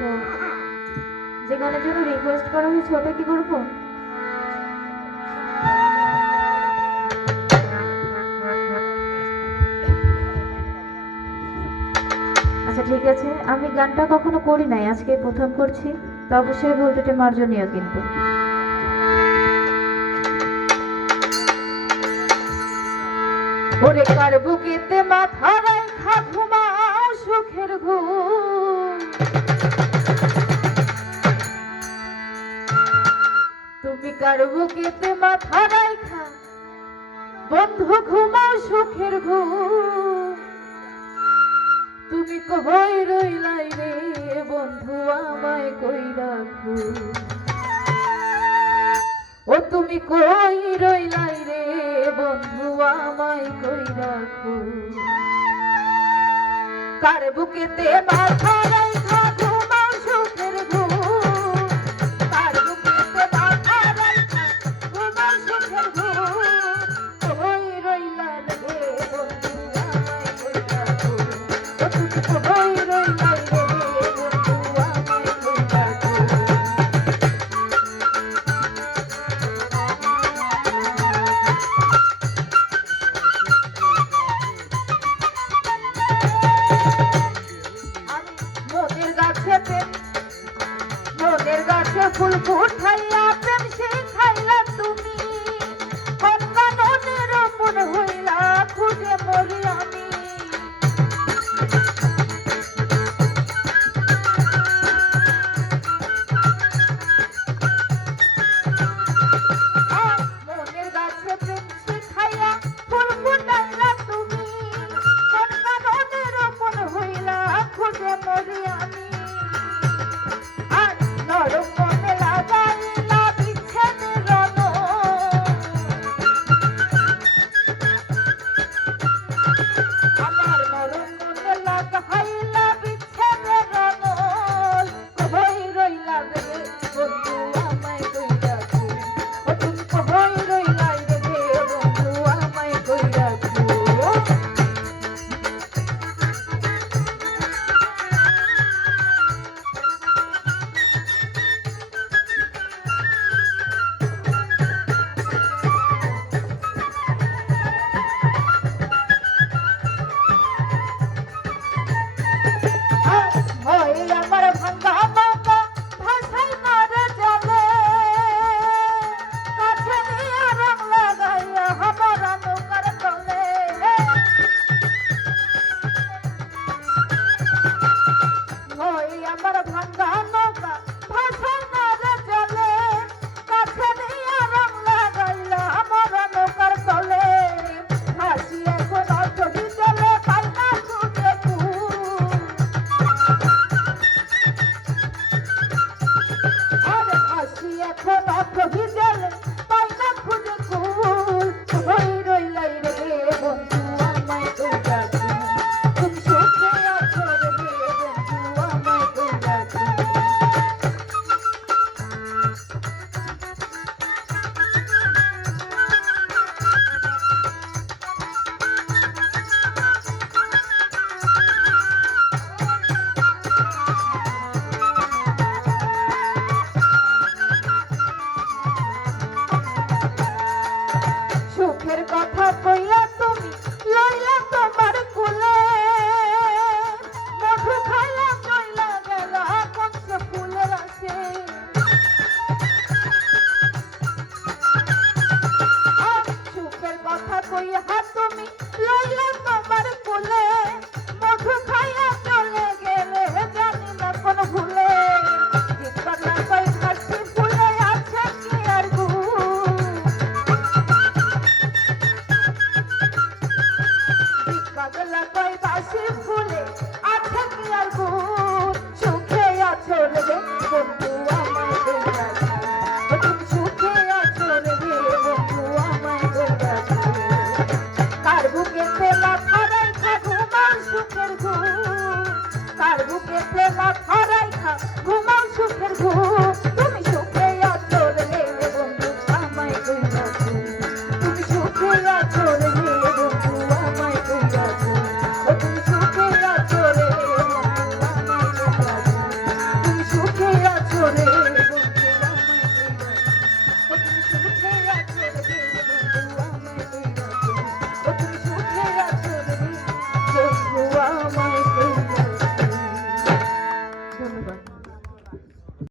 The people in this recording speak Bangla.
তো যে গানের জন্য রিকোয়েস্ট করা হয়েছে ওটা কি করবো? আচ্ছা ঠিক আছে, আমি গানটা কখনো করি নাই, আজকে প্রথম করছি, তো অবশ্যই ভুলত্রুটি মার্জনীয় কিন্তু। ওরে কার বুকেতে মাথা রাইখা ঘুমাও সুখের ঘুম, তুমি কার বুকেতে মাথা রাইখা বন্ধু ঘুমাও সুখের ঘুম, তুমি কই রইলাই রে বন্ধু আমায় কই রাখো, ও তুমি কই রইলাই রে বন্ধু আমায় কই রাখো, কার বুকেতে মাথা রাইখা ঘুমাও সুখের ঘুম, কার বুকেতে মাথা রাইখা ঘুমাও সুখের ঘুম, কই রইলা রে বন্ধু আমায় কই রাখো, ও তুমি কই রইলাই রে বন্ধু আমায় কই রাখো। মনের গাছে ফুল ফুটাইয়া প্রেম শিখাইলা তুমি, কোন কাননের মন হইলা খুঁজে মরি আমি, মনের গাছে প্রেম শিখাইয়া ফুল ফুটাইলা তুমি, কোন কাননের মন হইলা খুঁজে মরি আমি, নরম মনে লাগাইলা বিচ্ছেদের রণ, আমার নরম মনে লাগাইলা বিচ্ছেদের রণ, কই রইলা রে বন্ধু আমায় কই রাখো, ও তুমি কই রইলা রে বন্ধু আমায় কই রাখো। আমার ভাঙ্গা বাবা ভাষায় মারে চলে, কাছে নিয়ে রং লাগাইয়া আমার নৌকার তলে, আমার ভাঙ্গা নৌকা ভাষায় মারে চলে, কাছে নিয়ে রং লাগাইয়া আমার নৌকার তলে, হাসি এখন অর্থী চলে পাই না খুঁজে ফুল, এখন অর্থী চলে পাই না খুঁজে ফুল, কই রইলাই রে বন্ধু আমায় কই রাখো, তুমি সুখে আছো রে বন্ধু আমায় কই রাখো। Bye bye.